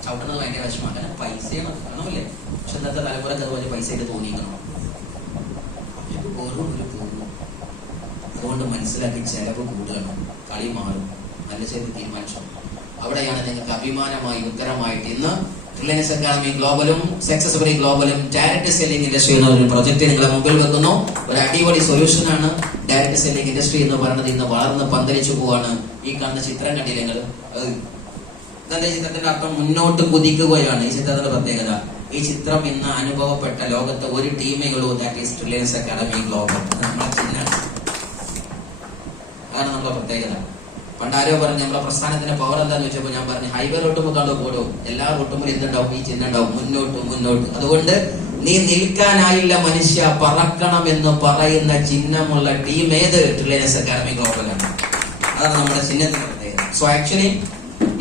ചവിട്ടുന്നത് ഭയങ്കര വിഷമമാണ്. കാരണം പൈസയാണ് കാണുമല്ലേ? പക്ഷെ ഇന്നത്തെ തലമുറയ്ക്ക് അതുപോലെ പൈസയൊക്കെ തോന്നിക്കണം ഇത് അതുകൊണ്ട് മനസ്സിലാക്കി ചെലവ് കൂടുകയാണ് കളി മാറും. നല്ല ചെയ്ത് തീരുമാനിച്ചു? അവിടെയാണ് നിങ്ങൾക്ക് അഭിമാനമായി ഉത്തരമായിട്ട് ഇന്ന് റിലയൻസ് അക്കാദമി ഗ്ലോബലും സക്സസ്ഫുള്ളി ഗ്ലോബലും ഡയറക്ട് സെല്ലിംഗ് ഇൻഡസ്ട്രി എന്ന ഒരു പ്രൊജക്ട് നിങ്ങളെ മുമ്പിൽ വെക്കുന്നു. ഒരു അടിപൊളി സൊല്യൂഷൻ ആണ് ഡയറക്ട് സെല്ലിംഗ് ഇൻഡസ്ട്രി എന്ന് പറയുന്നത് ഇന്ന് വളർന്ന് പന്തലിച്ചു പോവാണ് ഈ കാണുന്ന ചിത്രം കണ്ടില്ലെങ്കിൽ നിങ്ങൾ? ചിത്രത്തിന്റെ അർത്ഥം മുന്നോട്ട് കുതിക്കുകയാണ്. ഈ ചിത്രത്തിന്റെ പ്രത്യേകത. ഈ ചിത്രം ഇന്ന് അനുഭവപ്പെട്ട ലോകത്തെ ഒരു ടീമേ that is Reliance academy global നമ്മുടെ ചിഹ്നമാണ്. അതാണ് നമ്മുടെ പ്രത്യേകത. പണ്ട് ആരോ പറഞ്ഞു നമ്മളെ പ്രസ്ഥാനത്തിന്റെ പവർ എന്താന്ന് ചോദിച്ചപ്പോൾ ഞാൻ പറഞ്ഞു ഹൈവേ റോട്ടുമ്പോൾ കണ്ടു പോലും എല്ലാ റോട്ടുമ്പോൾ എന്തുണ്ടാവും? ഈ ചിഹ്നം ഉണ്ടാവും മുന്നോട്ട് മുന്നോട്ട്. അതുകൊണ്ട് നീ നിൽക്കാനായില്ല മനുഷ്യ പറക്കണം എന്ന് പറയുന്ന ചിഹ്നമുള്ള ടീം ഏത്? റിലയൻസ് അക്കാദമി ഗ്ലോബലാണ് അതാണ് നമ്മുടെ ചിഹ്നത്തിന്റെ പ്രത്യേകത. സോ ആക്ച്വലി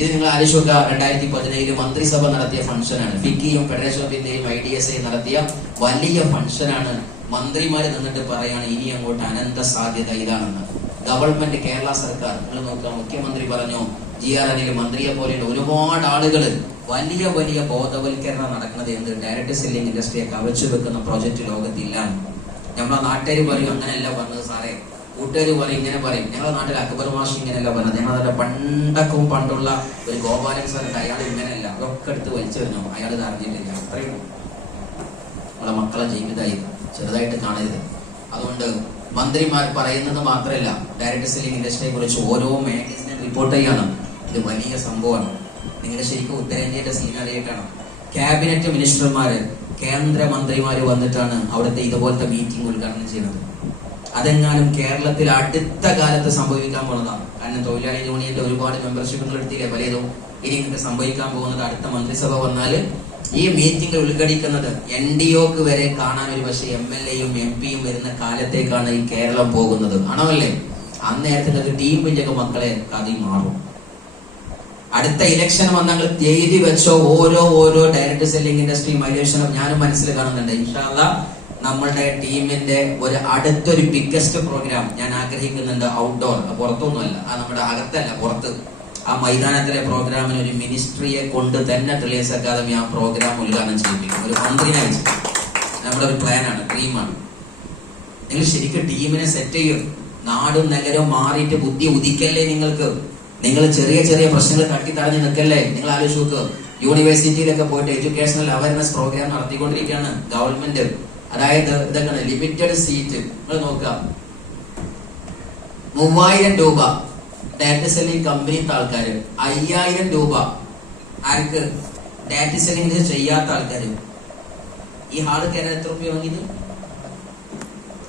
ഇത് നിങ്ങൾ ആലോചിക്കുക രണ്ടായിരത്തി പതിനേഴ് മന്ത്രിസഭ നടത്തിയ ഫംഗ്ഷനാണ്. ഫിക്കിയും ഫെഡറേഷൻ ഓഫ് ഇന്ത്യയും ഐ ഡി എസ് ഐ നടത്തിയ വലിയ ഫംഗ്ഷനാണ് മന്ത്രിമാര് നിന്നിട്ട് പറയാണ് ഇനി അങ്ങോട്ട് അനന്ത സാധ്യത ഇതാണെന്ന്. ഗവൺമെന്റ് കേരള സർക്കാർ നിങ്ങൾ നോക്കുക മുഖ്യമന്ത്രി പറഞ്ഞു ജി ആർ അനിൽ മന്ത്രിയെ പോലെയുള്ള ഒരുപാട് ആളുകൾ വലിയ വലിയ ബോധവൽക്കരണം നടക്കുന്നത് എന്ത്? ഡയറക്ട് സെല്ലിംഗ് ഇൻഡസ്ട്രിയെ കവച്ചു വെക്കുന്ന പ്രോജക്റ്റ് ലോകത്തില്ല. നമ്മളെ നാട്ടുകാർ പറയും അങ്ങനെയല്ല പറഞ്ഞത് സാറേ. കൂട്ടുകാർ പറയും ഇങ്ങനെ പറയും. ഞങ്ങളുടെ നാട്ടിൽ അക്ബർ മാഷ് ഇങ്ങനെയല്ല പറഞ്ഞത്. ഞങ്ങളുടെ പണ്ടക്കും പണ്ടുള്ള ഒരു ഗോപാലൻ ഉണ്ട് അയാൾ ഇങ്ങനെയല്ല. അതൊക്കെ എടുത്ത് വലിച്ചെറിഞ്ഞു അയാൾ ഇത് അറിഞ്ഞിട്ടില്ല. അത്രയും നമ്മളെ മക്കളെ ജീവിതമായി ചെറുതായിട്ട് കാണരുത്. അതുകൊണ്ട് മന്ത്രിമാർ പറയുന്നത് മാത്രമല്ല ഡയറക്ട് സെല്ലിംഗ് ഇൻഡസ്ട്രിയെ കുറിച്ച് ഓരോ മാഗസിനും റിപ്പോർട്ട് ചെയ്യണം ഇത് വലിയ സംഭവമാണ്. നിങ്ങൾ ശരിക്കും ഉത്തരേന്ത്യയുടെ സീനറിയായിട്ടാണ് ക്യാബിനറ്റ് മിനിസ്റ്റർമാര് കേന്ദ്ര മന്ത്രിമാർ വന്നിട്ടാണ് അവിടുത്തെ ഇതുപോലത്തെ മീറ്റിംഗ് ഉദ്ഘാടനം ചെയ്യുന്നത്. അതെങ്ങാനും കേരളത്തിൽ അടുത്ത കാലത്ത് സംഭവിക്കാൻ പോകുന്നതാണ്. കാരണം തൊഴിലാളി യൂണിയന്റെ ഒരുപാട് മെമ്പർഷിപ്പുകൾ എടുത്തില്ലേ? പലതും ഇനി ഇങ്ങനത്തെ സംഭവിക്കാൻ പോകുന്നത് അടുത്ത മന്ത്രിസഭ വന്നാൽ ഈ മീറ്റിംഗിൽ ഉദ്ഘടിക്കുന്നത് എൻ ഡി ഒക്ക് വരെ കാണാൻ ഒരു പക്ഷേ എം എൽ എയും എം പിയും വരുന്ന കാലത്തേക്കാണ് ഈ കേരളം പോകുന്നത്. ആണോ അല്ലേ? അന്നേരത്തെ ടീമിന്റെ ഒക്കെ മക്കളെ കഥ മാറും. അടുത്ത ഇലക്ഷൻ വന്നങ്ങൾ തീയതി വെച്ചോ ഓരോ ഓരോ ഡയറക്ട് സെല്ലിംഗ് ഇൻഡസ്ട്രി മൈഗ്രേഷനും ഞാനും മനസ്സിൽ കാണുന്നുണ്ട്. ഇൻഷാല്ല നമ്മളുടെ ടീമിന്റെ ഒരു അടുത്തൊരു ബിഗ്ഗസ്റ്റ് പ്രോഗ്രാം ഞാൻ ആഗ്രഹിക്കുന്നുണ്ട് ഔട്ട്ഡോർ പുറത്തൊന്നുമല്ല. ആ നമ്മുടെ അകത്തല്ല പുറത്ത്. ആ മൈതാനത്തിലെ പ്രോഗ്രാമിന് ഒരു മിനിസ്ട്രിയെ കൊണ്ട് തന്നെ ട്രിലിയൻസ് അക്കാദമി ആ പ്രോഗ്രാം ഉദ്ഘാടനം ചെയ്യിപ്പിക്കും. ഒരു മന്ത്രിനെ വെച്ച് നമ്മുടെ ഒരു പ്ലാനാണ് ഡ്രീമാണ് നിങ്ങൾ ശരിക്കും ടീമിനെ സെറ്റ് ചെയ്യും. നാടും നഗരവും മാറിയിട്ട് ബുദ്ധി ഉദിക്കല്ലേ നിങ്ങൾക്ക്? നിങ്ങൾ ചെറിയ ചെറിയ പ്രശ്നങ്ങൾ തട്ടിത്തടഞ്ഞ് നിൽക്കല്ലേ? നിങ്ങൾ ആലോചിച്ച് നോക്ക്. യൂണിവേഴ്സിറ്റിയിലൊക്കെ പോയിട്ട് എഡ്യൂക്കേഷണൽ അവയർനെസ് പ്രോഗ്രാം നടത്തിക്കൊണ്ടിരിക്കുകയാണ് ഗവൺമെന്റ് അതായത് ഇതൊക്കെയാണ് ലിമിറ്റഡ് സീറ്റ് നിങ്ങൾ നോക്കുക. മൂവായിരം രൂപ. ഡാറ്റ സെല്ലിംഗ് കമ്പനിത്തെ ആൾക്കാർ അയ്യായിരം രൂപ. ആർക്ക്? ഡാറ്റ സെല്ലിംഗ് ചെയ്യാത്ത ആൾക്കാർ ഈ ഹാൾ കയറാൻ എത്ര രൂപ വാങ്ങിയത്?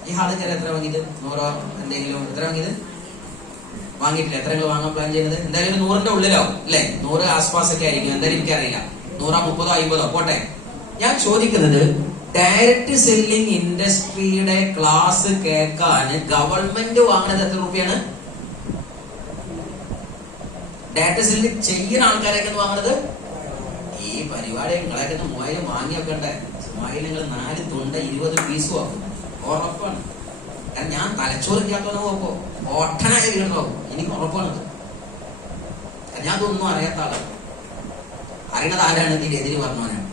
ഈ ഹാൾ കയറാൻ എത്ര വാങ്ങിയത്? നൂറോ എന്തെങ്കിലും എത്ര വാങ്ങിയത്? വാങ്ങിയിട്ടില്ല. എത്ര വാങ്ങാൻ പ്ലാൻ ചെയ്യുന്നത്? എന്തായാലും നൂറിന്റെ ഉള്ളിലോ അല്ലെ? നൂറ് ആസ്പാസൊക്കെ ആയിരിക്കും. എന്തായാലും എനിക്കറിയില്ല. നൂറോ മുപ്പതോ അമ്പതോ പോട്ടെ. ഞാൻ ചോദിക്കുന്നത് ഡയറക്റ്റ് സെല്ലിംഗ് ഇൻഡസ്ട്രിയുടെ ക്ലാസ് കേൾക്കാൻ ഗവൺമെന്റ് വാങ്ങുന്നത് എത്ര രൂപയാണ്? ഡാറ്റ സെല്ലിൽ ചെയ്യുന്ന ആൾക്കാരൊക്കെ വാങ്ങുന്നത് ഈ പരിപാടി നിങ്ങളൊക്കെ മൂവായിരം വാങ്ങി വെക്കണ്ടേ? മൂവായിരം നിങ്ങൾ നാല് തുണ്ട ഇരുപത് പീസും ആക്കും. ഉറപ്പാണ്. കാരണം ഞാൻ തലച്ചോറില്ലാത്തവനെ നോക്കോ. ഓട്ടനായി വീടുണ്ടാവും എനിക്ക് ഉറപ്പാണത്. ഞാൻ അതൊന്നും അറിയാത്ത ആളാണ് അറിയണത് ആരാണ്? ഇതിൽ എതിര് പറഞ്ഞവനാണ്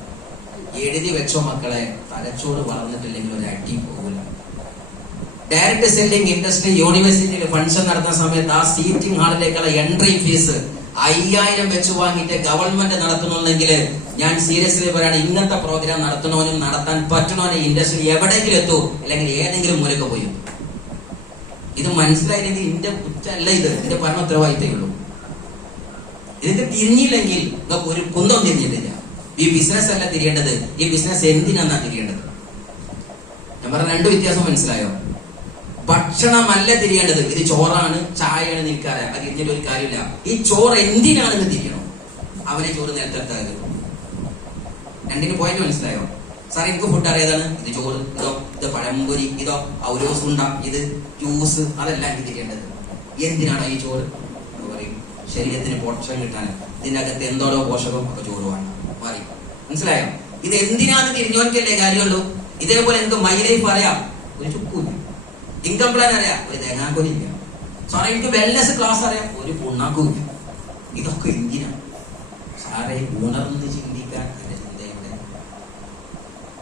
എഴുതി വെച്ചോ മക്കളെ. തലച്ചോറ് വളർന്നിട്ടില്ലെങ്കിൽ ഒരു അടി പോകില്ല. ഡയറക്ട് സെല്ലിംഗ് ഇൻഡസ്ട്രി യൂണിവേഴ്സിറ്റിയിൽ ഫംഗ്ഷൻ നടത്തുന്ന സമയത്ത് ആ സീറ്റിംഗ് ഹാളിലേക്കുള്ള എൻട്രി ഫീസ് അയ്യായിരം വെച്ച് വാങ്ങിയിട്ട് ഗവൺമെന്റ് നടത്തുന്നുണ്ടെങ്കിൽ ഞാൻ സീരിയസ്ലി പറയാണ് ഇന്നത്തെ പ്രോഗ്രാം നടത്തണവനും നടത്താൻ പറ്റണവനും ഇൻഡസ്ട്രി എവിടെയെങ്കിലും എത്തൂ അല്ലെങ്കിൽ ഏതെങ്കിലും മൂലക്ക് പോയി ഇത് മനസ്സിലായില്ലെങ്കിൽ ഇതിന്റെ കുറ്റല്ല ഇത്. ഇതിന്റെ പരമ ഉത്തരവാദിത്തേ ഉള്ളൂ ഇതിന്റെ തിരിഞ്ഞില്ലെങ്കിൽ നിങ്ങൾക്ക് ഒരു കുന്തം തിരിഞ്ഞിട്ടില്ല. ഈ ബിസിനസ് അല്ല തിരിയേണ്ടത്. ഈ ബിസിനസ് എന്തിനാന്നാ തിരിയേണ്ടത്? ഞാൻ പറഞ്ഞ രണ്ട് വ്യത്യാസം മനസ്സിലായോ? ഭക്ഷണമല്ല തിരിയേണ്ടത്. ഇത് ചോറാണ് ചായയാണ് നിൽക്കാറ് അത് ഇതിന്റെ ഒരു കാര്യമില്ല. ഈ ചോറ് എന്തിനാണെന്ന് തിരിയണം? അവനെ ചോറ് നിലത്തെടുത്താകും രണ്ടിന് പോയിന്റ് മനസ്സിലായോ? സാർ എനിക്ക് ഫുഡ് അറിയാതാണ്. ഇത് ചോറ് ഇതോ ഇത് പഴംപൊരി ഇതോ ഔരോസ് ഉണ്ട. ഇത് ജ്യൂസ് അതല്ല എനിക്ക് തിരിയേണ്ടത്. എന്തിനാണ് ഈ ചോറ്? എന്ന് പറയും. ശരീരത്തിന് പോഷകം കിട്ടാൻ. ഇതിന്റെ അകത്ത് എന്തോടോ പോഷകം ഒക്കെ ചോറ് വേണം. മാറി. മനസ്സിലായോ? ഇത് എന്തിനാന്ന് തിരിഞ്ഞോർക്കല്ലേ കാര്യമുള്ളൂ? ഇതേപോലെ എനിക്ക് മൈ ലൈഫ് അറിയാം. ഒരു ചുക്കൂല്ല. ഇൻകം പ്ലാൻ അറിയാം. ഒരു തേങ്ങാക്കൊലില്ല സാറേ എനിക്ക് വെൽനെസ് ക്ലാസ് അറിയാം. ഒരു പുണ്ണാക്കൂല്ല ഇതൊക്കെ എന്തിനാണ് സാറേ ഉണർന്ന് ചിന്തിക്കാൻ ചിന്തയുടെ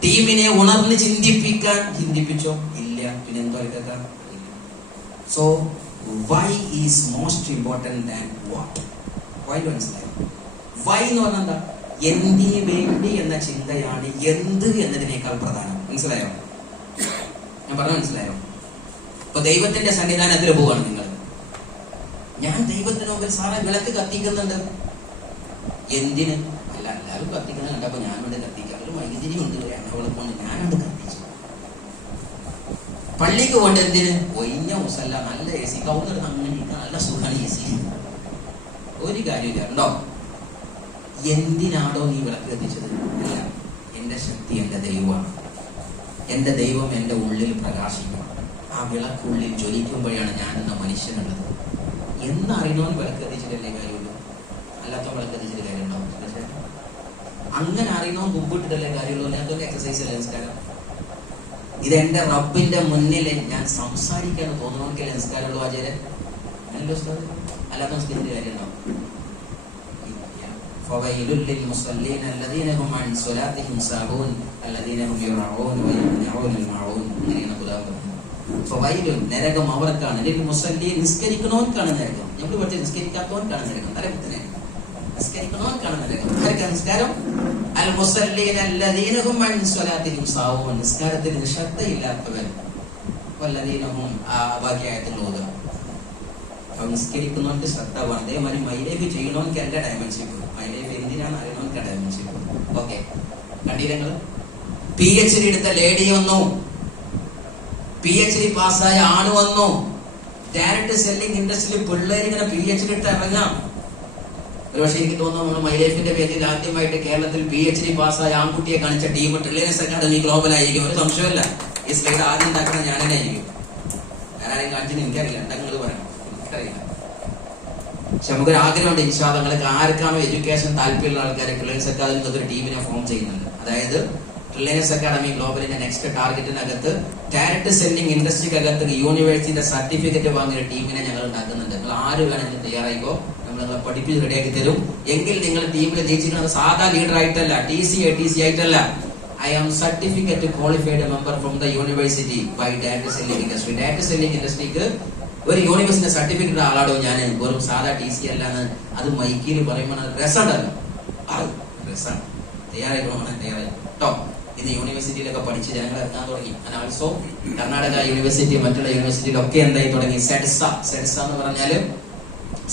ടീമിനെ ഉണർന്ന് ചിന്തിപ്പിക്കാൻ ചിന്തിപ്പിച്ചോ? ഇല്ല. പിന്നെ എന്തോ ഇതൊക്കെ so why is most important than what why മനസ്സിലായി? വൈ എന്ന് പറഞ്ഞാൽ എന്താ? എന്തിനു വേണ്ടി എന്ന ചിന്തയാണ് എന്ത് എന്നതിനേക്കാൾ പ്രധാനം. മനസ്സിലായോ? ഞാൻ പറഞ്ഞു മനസ്സിലായോ? ഇപ്പൊ ദൈവത്തിന്റെ സന്നിധാനത്തിൽ പോവാണ് നിങ്ങൾ. ഞാൻ ദൈവത്തിന് മുമ്പിൽ സാറേ വിളക്ക് കത്തിക്കുന്നുണ്ട്. എന്തിന്? അല്ല എല്ലാവരും കത്തിക്കുന്നത് കണ്ടപ്പോ ഞാനിവിടെ കത്തിക്കാം. ഒരു വൈദ്യുതി ഉണ്ട് എണ്ണവിളക്കൊണ്ട് ഞാനത് കത്തിച്ചു. പള്ളിക്ക് കൊണ്ട് എന്തിന്? ഒഴിഞ്ഞ മുസല്ല നല്ല എ സി കൗണ്ടർ അങ്ങനെ നല്ല സുഖമാണ് എ സി ഒരു കാര്യമില്ല ഉണ്ടോ എന്തിനാണോ നീ വിളക്ക് കത്തിച്ചത്? അല്ല എന്റെ ശക്തി എന്റെ ദൈവമാണ്. എന്റെ ദൈവം എന്റെ ഉള്ളിൽ പ്രകാശിക്കണം ആ വിളക്കുള്ളിൽ ജ്വലിക്കുമ്പോഴാണ് ഞാൻ എന്ന മനുഷ്യനുള്ളത് എന്നറിയണോ വിളക്ക് കത്തിച്ചിട്ടല്ലേ കാര്യമുള്ളൂ അല്ലാത്ത വിളക്ക് കത്തിച്ചിട്ട് കാര്യമുണ്ടോ അങ്ങനെ അറിയണോ മുമ്പിട്ടിട്ടല്ലേ കാര്യമുള്ളൂ അതൊക്കെ എക്സസൈസ് അല്ലേ നിസ്കാരം ഇത് എന്റെ റബ്ബിന്റെ മുന്നിൽ ഞാൻ സംസാരിക്കാൻ തോന്നുന്നവർക്കല്ലേ നിസ്കാരമുള്ളൂ ആചാര്യ അല്ലല്ലോ ഉസ്താദ് അല്ലാത്ത നിസ്കരിന്റെ കാര്യമുണ്ടോ فويل للمصلين الذين هم عن صلاتهم ساهون الذين هم يرعون ويمنعون الماعون ഫവൈലുൻ നരകം അവർക്കാണ് അല്ലെങ്കിൽ മുസല്ലി നിസ്കരിക്കണോർക്കാണ് നരകം. നമ്മൾ പഠിച്ച നിസ്കരിക്കാത്തവർക്കാണ് നരകം. നരകത്തിന് നിസ്കരിക്കണോർക്കാണ് അൽ അൻ നിസ്കാരത്തിന് ശ്രദ്ധയില്ലാത്തവർ വല്ലദീന ഹും ആ ബാക്കി ആയത്തുകൾ ഓതുക. അവൻ നിസ്കരിക്കുന്നവർക്ക് ശ്രദ്ധ വേണം അതേമാതിരി മൈലേബ് ചെയ്യണമെങ്കിൽ എന്റെ ഡയമെൻഷിപ്പ് മൈലേബ് എന്തിനാണ് അറിയണമെങ്കിൽ ഡയമെൻഷിപ്പ് ഓക്കെ. കണ്ടില്ല പി എച്ച് ഡി എടുത്ത ലേഡി വന്നു. പി എച്ച് ഡി പാസ്സായ വന്നു. ഡയറക്ട് സെല്ലിംഗ് ഇൻഡസ്ട്രിയിൽ പിള്ളേർ ഇങ്ങനെ പി എച്ച് ഡി എടുത്ത് ഇറങ്ങാം. ഒരുപക്ഷെ എനിക്ക് തോന്നുന്നു നമ്മൾ മൈലൈഫിന്റെ പേരിൽ ആദ്യമായിട്ട് കേരളത്തിൽ പി എച്ച് ഡി പാസ്സായ ആൺകുട്ടിയെ കാണിച്ച ടീം ട്രില്യൻസ് അക്കാദമി ഗ്ലോബൽ ആയിരിക്കും. ഒരു സംശയമല്ല ഈ സ്ലൈഡ് ആദ്യം ഉണ്ടാക്കുന്ന ഞാൻ തന്നെ ആയിരിക്കും. ഞാൻ ആരെയും കാണിച്ചെന്ന് എനിക്കറിയില്ല. ഉണ്ടെങ്കിൽ പറയണം. എനിക്കറിയില്ല. പക്ഷെ നമുക്കൊരു ആഗ്രഹമുണ്ട്. ഇൻഷാ നിങ്ങൾക്ക് ആർക്കാണോ എഡ്യൂക്കേഷൻ താല്പര്യമുള്ള ആൾക്കാരെ റിലയൻസ് അക്കാദമി ഒരു ടീമിനെ ഫോം ചെയ്യുന്നുണ്ട് അതായത് റിലയൻസ് അക്കാഡമി ഗ്ലോബലിന്റെ നെക്സ്റ്റ് ടാർഗറ്റിനകത്ത് ഡയറക്ട് സെല്ലിംഗ് ഇൻഡസ്ട്രിക്കകത്ത് യൂണിവേഴ്സിറ്റിയുടെ സർട്ടിഫിക്കറ്റ് വാങ്ങിയ ടീമിനെ ഞങ്ങൾ ഉണ്ടാക്കുന്നുണ്ട്. നിങ്ങൾ ആര് വേണമെങ്കിലും തയ്യാറായിക്കോ. നമ്മൾ നിങ്ങളെ പഠിപ്പിച്ച് റെഡിയാക്കി തരും. എങ്കിൽ നിങ്ങൾ ടീമിൽ ജയിച്ചിരിക്കുന്നത് സാധാ ലീഡർ ആയിട്ടല്ല T C A T C ആയിട്ടല്ല. I am certificate qualified member from the university by direct selling industry direct selling ഇൻഡസ്ട്രിക്ക് ഒരു യൂണിവേഴ്സിന്റെ സർട്ടിഫിക്കറ്റ് ആളാടോ ഞാൻ? വെറും സാധാ ടി സി അല്ലാന്ന് അത് മൈക്കിൽ പറയുമ്പോൾ രസമുണ്ടല്ലോ. അത് തയ്യാറായി. കേട്ടോ ഇന്ന് യൂണിവേഴ്സിറ്റിയിലൊക്കെ പഠിച്ച് ജനങ്ങൾ ഇറങ്ങാൻ തുടങ്ങി. ആൾസോ കർണാടക യൂണിവേഴ്സിറ്റി മറ്റുള്ള യൂണിവേഴ്സിറ്റിയിലൊക്കെ എന്തായി തുടങ്ങി? സെഡ്സ സെഡ്സ എന്ന് പറഞ്ഞാൽ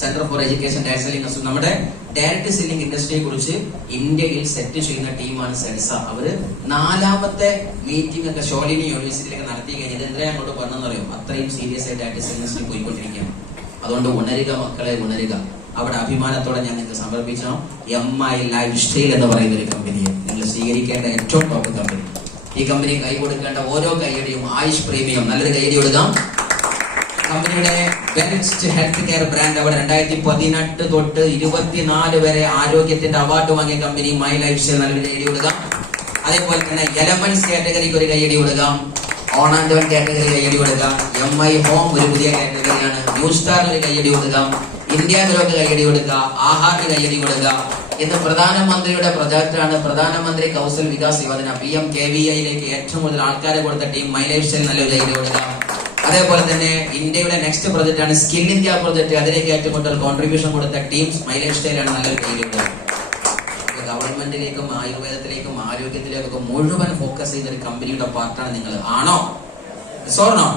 centre for education direct selling നമ്മുടെ ഡയറക്ട് സെല്ലിംഗ് ഇൻഡസ്ട്രിയെ കുറിച്ച് ഇന്ത്യയിൽ സെറ്റ് ചെയ്യുന്ന ടീമാണ് സെഡ്സ അവർ നാലാമത്തെ മീറ്റിംഗ് ഒക്കെ ഷോലിനി യൂണിവേഴ്സിറ്റിയിലൊക്കെ നടത്തി കഴിഞ്ഞത് എന്തിനാ അങ്ങോട്ട് പറഞ്ഞെന്ന് അറിയോ അത്രയും സീരിയസ് ആയിട്ട് ഡയറക്ട് സെല്ലിംഗ് ഇൻഡസ്ട്രി പോയിക്കൊണ്ടിരിക്കുകയാണ്. അതുകൊണ്ട് ഉണരുക മക്കളെ ഉണരുക. അവിടെ അഭിമാനത്തോടെ ഞാൻ നിങ്ങൾക്ക് സമർപ്പിച്ചോ എം ഐ ലൈഫ് സ്റ്റൈൽ എന്ന് പറയുന്ന ഒരു കമ്പനിയെ നിങ്ങൾ സ്വീകരിക്കേണ്ട ഏറ്റവും ടോപ്പ് കമ്പനി ഈ കമ്പനി കൈ കൊടുക്കേണ്ട ഓരോ കൈയടിയും ആയുഷ് പ്രീമിയം നല്ലൊരു കൈയടി കൊടുക്കാം. കമ്പനിയുടെ ബെസ്റ്റ് ഹെൽത്ത് കെയർ ബ്രാൻഡ് അവിടെ രണ്ടായിരത്തി പതിനെട്ട് തൊട്ട് ഇരുപത്തിനാല് വരെ ആരോഗ്യത്തിന്റെ അവാർഡ് വാങ്ങിയ കമ്പനി മൈ ലൈഫ് നല്ലൊരു കൈയടി കൊടുക്കാം. അതേപോലെ തന്നെ എലമെന്റ്സ് കാറ്റഗറിക്ക് ഒരു കൈയടി കൊടുക്കാം. വൺ കാറ്റഗറി കൈയടി കൊടുക്കാം. എം ഐ ഹോം ഒരു പുതിയ കാറ്റഗറിയാണ് ന്യൂ സ്റ്റാർ ഒരു കൈയടി കൊടുക്കാം. ഇന്ത്യ ഗ്രോക്ക് കൈയടി കൊടുക്കുക ആഹാറിന് കൈയടി കൊടുക്കുക ഇന്ന് പ്രധാനമന്ത്രിയുടെ പ്രൊജക്റ്റാണ് Pradhan Mantri Kaushal Vikas Yojana P M K V ഐയിലേക്ക് ഏറ്റവും കൂടുതൽ ആൾക്കാരെ കൊടുത്ത ടീം മൈലേഷ്യൽ നല്ലൊരു കൈയടി കൊടുക്കുക അതേപോലെ തന്നെ ഇന്ത്യയുടെ നെക്സ്റ്റ് പ്രൊജക്റ്റ് ആണ് സ്കിൽ ഇന്ത്യ പ്രൊജക്ട് അതിലേക്ക് ഏറ്റവും കൂടുതൽ കോൺട്രിബ്യൂഷൻ കൊടുത്ത ടീം മൈലേജ് സ്റ്റൈലാണ് നല്ലൊരു കൈയടി കൊടുക്കുക ഗവൺമെന്റിലേക്കും ആയുർവേദത്തിലേക്കും ആരോഗ്യത്തിലേക്കൊക്കെ മുഴുവൻ ഫോക്കസ് ചെയ്യുന്ന ഒരു കമ്പനിയുടെ പാർട്ടാണ് നിങ്ങൾ. ആണോ? സോർണോ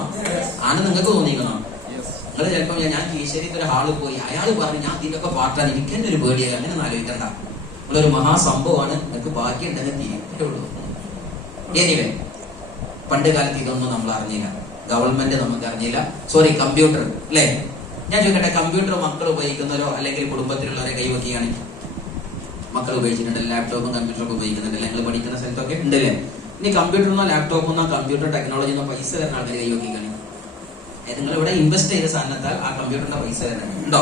ആണ് നിങ്ങൾക്ക് തോന്നിക്കണോ നിങ്ങൾ ചിലപ്പോൾ ഞാൻ കീശേരിക്ക് ഒരു ഹാളിൽ പോയി. അയാൾ പറഞ്ഞു ഞാൻ ഇതിനൊക്കെ പാട്ടാണ് എനിക്ക് തന്നെ ഒരു പേടിയായി അങ്ങനെ ഒന്നും ആലോചിക്കണ്ട. നിങ്ങളൊരു മഹാസംഭവമാണ്. നിങ്ങൾക്ക് ബാക്കി ഉണ്ടെന്ന് തീരുള്ളൂ എനിവേ പണ്ട് കാലത്ത് ഇതൊന്നും നമ്മൾ അറിഞ്ഞില്ല. ഗവൺമെന്റ് നമുക്ക് അറിഞ്ഞില്ല. സോറി കമ്പ്യൂട്ടർ അല്ലേ? ഞാൻ ചോദിക്കട്ടെ കമ്പ്യൂട്ടർ മക്കൾ ഉപയോഗിക്കുന്നവരോ അല്ലെങ്കിൽ കുടുംബത്തിലുള്ളവരെ കൈവക്കുകയാണെങ്കിൽ മക്കൾ ഉപയോഗിച്ചിട്ടുണ്ട് ലാപ്ടോപ്പും കമ്പ്യൂട്ടറൊക്കെ ഉപയോഗിക്കുന്നുണ്ട് അല്ലെങ്കിൽ പഠിക്കുന്ന സ്ഥലത്തൊക്കെ ഉണ്ടല്ലേ? ഇനി കമ്പ്യൂട്ടറിനോ ലാപ്ടോപ്പിനോ കമ്പ്യൂട്ടർ ടെക്നോളജിന്നോ പൈസ തരുന്ന ആൾക്കാർ കൈവക്കി കാണി നിങ്ങൾ ഇവിടെ ഇൻവെസ്റ്റ് ചെയ്ത സാധനത്താൽ ആ കമ്പ്യൂട്ടറിന്റെ പൈസ തന്നെ ഉണ്ടോ?